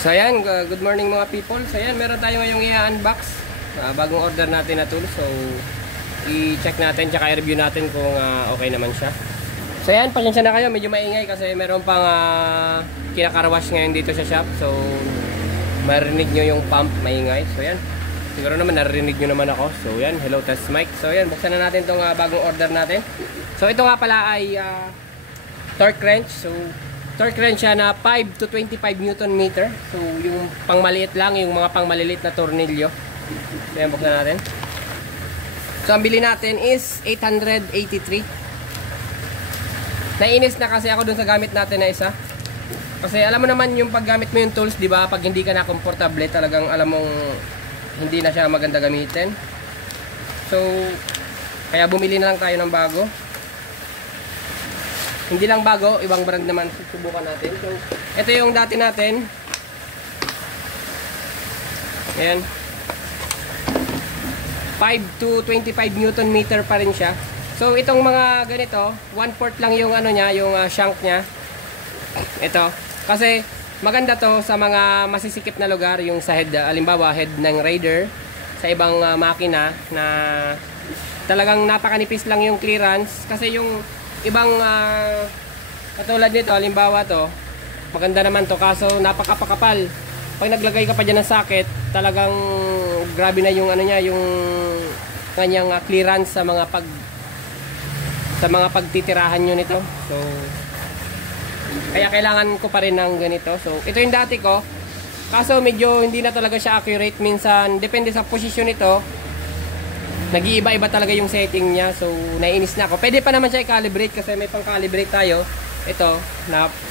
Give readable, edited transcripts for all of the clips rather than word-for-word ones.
So ayan, good morning mga people. So ayan, meron tayo ngayong i-unbox bagong order natin na tool. So i-check natin, tsaka i-review natin kung okay naman siya. So ayan, pasensya na kayo, medyo maingay kasi meron pang kinakarwash ngayon dito sa shop. So marinig nyo yung pump, maingay. So ayan, siguro naman narinig nyo naman ako. So ayan, hello test mic. So ayan, buksan na natin itong bagong order natin. So ito nga pala ay torque wrench. So torque wrench siya na 5 to 25 Newton meter. So yung pangmaliit lang, yung mga pangmaliliit na tornilyo. So yan, buksan natin. So ang bili natin is 883. Nainis na kasi ako dun sa gamit natin na isa. Kasi alam mo naman yung paggamit mo yung tools, di ba? Pag hindi ka na komportable, talagang alam mong hindi na siya maganda gamitin. So kaya bumili na lang tayo ng bago. Hindi lang bago, ibang brand naman, susubukan natin. So, ito yung dati natin. Ayan. 5 to 25 Newton meter pa rin siya. So, itong mga ganito, 1/4 lang yung ano niya, yung shank niya. Ito. Kasi, maganda to sa mga masisikip na lugar, yung sa head, alimbawa, head ng Raider, sa ibang makina na talagang napakanipis lang yung clearance. Kasi yung ibang katulad nito, halimbawa to, maganda naman to, kaso napakapakapal. Pag naglagay ka pa dyan ng socket, talagang grabe na yung ano niya, yung kanyang clearance sa mga pagtitirahan nyo nito. So kaya kailangan ko pa rin ng ganito. So ito yung dati ko, kaso medyo hindi na talaga siya accurate. Minsan depende sa posisyon nito, nag-iiba-iba talaga yung setting niya. So naiinis na ako. Pwede pa naman siya i-calibrate kasi may pang-calibrate tayo. Ito,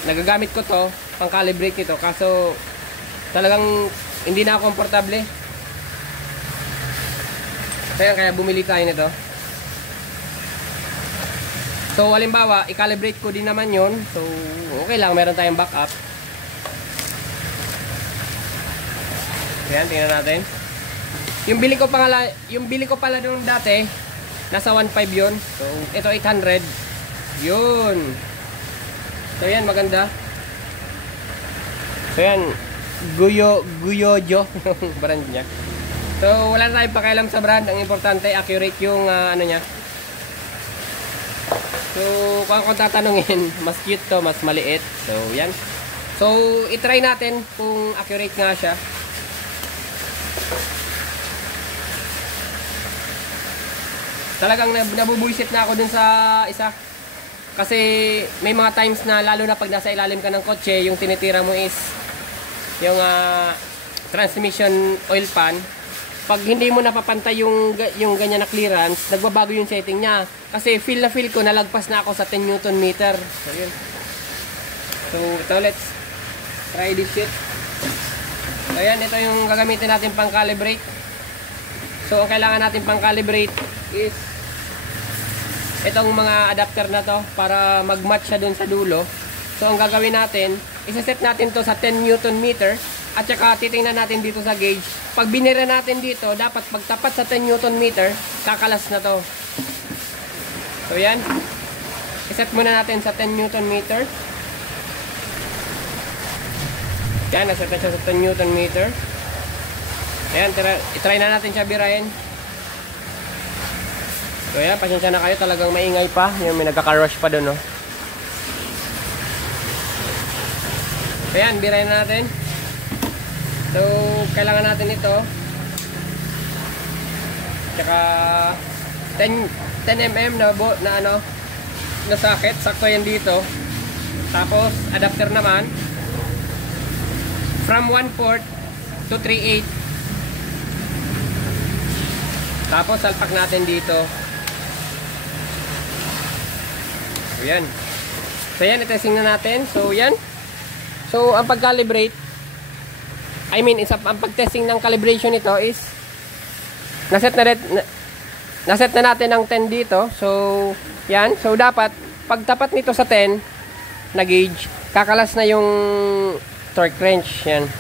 nagagamit ko to, pang-calibrate ito. Kaso talagang hindi na ako komportable. Kaya bumili tayo nito. So halimbawa, i-calibrate ko din naman yon. So okay lang, meron tayong backup. Ayan, tingnan natin. Yung bili ko pala nung dati, nasa 1.5 yun. So, ito 800. Yun. So, yan, maganda. So, yan. Guyojo. Brand niya. So, wala na tayong pakialam sa brand. Ang importante, accurate yung ano niya. So, kung tatanungin, mas cute to, mas maliit. So, yan. So, itry natin kung accurate nga siya. Talagang nabubuisit na ako dun sa isa. Kasi may mga times na lalo na pag nasa ilalim ka ng kotse, yung tinitira mo is yung transmission oil pan. Pag hindi mo napapantay yung ganyan na clearance, nagbabago yung setting niya. Kasi feel ko nalagpas na ako sa 10 Newton meter. So yun. So ito, let's try this shit. So yan, ito yung gagamitin natin pang calibrate. So ang kailangan natin pang calibrate is itong mga adapter na to para mag-match siya dun sa dulo. So ang gagawin natin, isa-set natin to sa 10 Newton meter at saka titingnan natin dito sa gauge. Pag binira natin dito, dapat pagtapat sa 10 Newton meter, kakalas na to. So yan, iset muna natin sa 10 Newton meter. Yan, naset na siya sa 10 Newton meter. Ayan, itry na natin siya birahin. So yan, pasensya na kayo, talagang maingay pa. Yung may nagkaka-rush pa doon, no? So yan, birahin na natin. So, kailangan natin ito. Tsaka 10 mm na socket, sakto yan dito. Tapos, adapter naman from 1/4 to 3/8. Tapos, salpak natin dito. So yan. So yan, i-testing na natin. So yan. So ang pag-calibrate, ang pag-testing ng calibration nito is naset na natin ang 10 dito. So yan. So dapat pagtapat nito sa 10 na gauge, kakalas na yung torque wrench. Yan.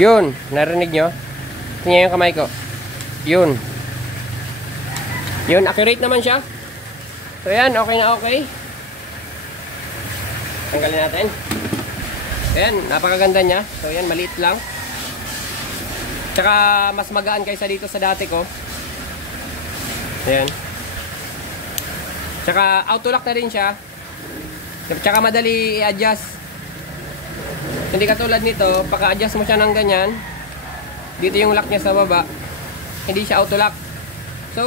Yun. Narinig nyo? Tingnan yung kamay ko. Yun. Yun, accurate naman siya. So yan, okay na okay. Tanggalin natin. Ayan, napakaganda niya. So yan, maliit lang. Tsaka mas magaan kaysa dito sa dati ko. Ayan. Tsaka auto-lock na rin siya. Tsaka madali i-adjust. Hindi katulad nito, paka-adjust mo siya ng ganyan. Dito yung lock niya sa baba. Hindi siya auto-lock. So,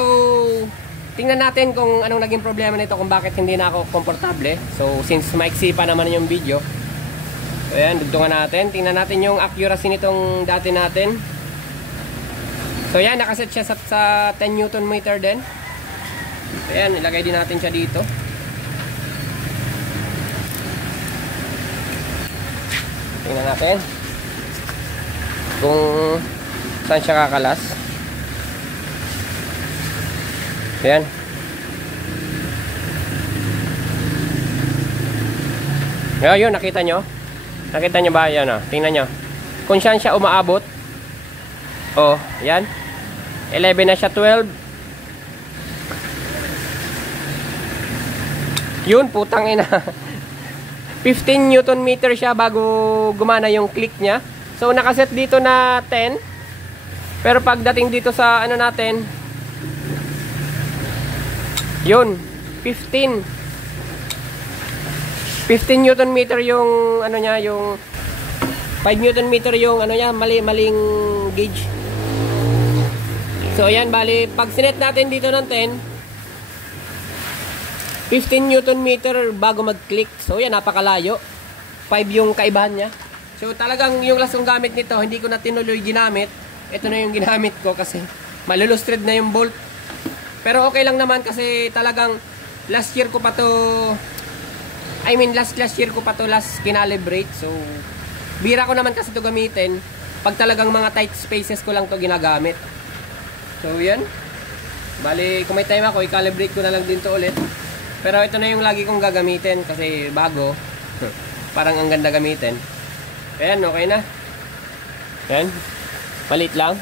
tingnan natin kung anong naging problema nito, kung bakit hindi na ako komportable. So, since maiksi pa naman yung video. So, ayan, dugtungan natin. Tingnan natin yung accuracy nitong dati natin. So, ayan, nakaset siya sa 10 Newton meter din. So, ayan, ilagay din natin siya dito. Tingnan natin kung saan siya kakalas. Ayan. Yun, nakita nyo? Nakita nyo ba? Yan, tingnan nyo. Kung saan siya umaabot. Oh, yan. 11 na siya, 12. Yun, putang ina. 15 Newton meter siya bago gumana yung click niya. So nakaset dito na 10. Pero pagdating dito sa ano natin, yun, 15 Newton meter yung ano niya, yung 5 Newton meter yung ano niya, maling gauge. So ayan, bali pag sinet natin dito ng 10, 15 Newton meter bago mag-click. So yan, napakalayo. 5 yung kaibahan niya. So talagang yung last kong gamit nito, hindi ko na tinuloy ginamit. Ito na yung ginamit ko kasi malulustred na yung bolt. Pero okay lang naman kasi talagang last year ko pa to, last year ko pa to last kinalibrate. So bira ko naman kasi to gamitin pag talagang mga tight spaces ko lang to ginagamit. So yan, bali kung may time ako, i-calibrate ko na lang din to ulit. Pero ito na yung lagi kong gagamitin kasi bago. Parang ang ganda gamitin. Ayan, okay na. Ayan, maliit lang.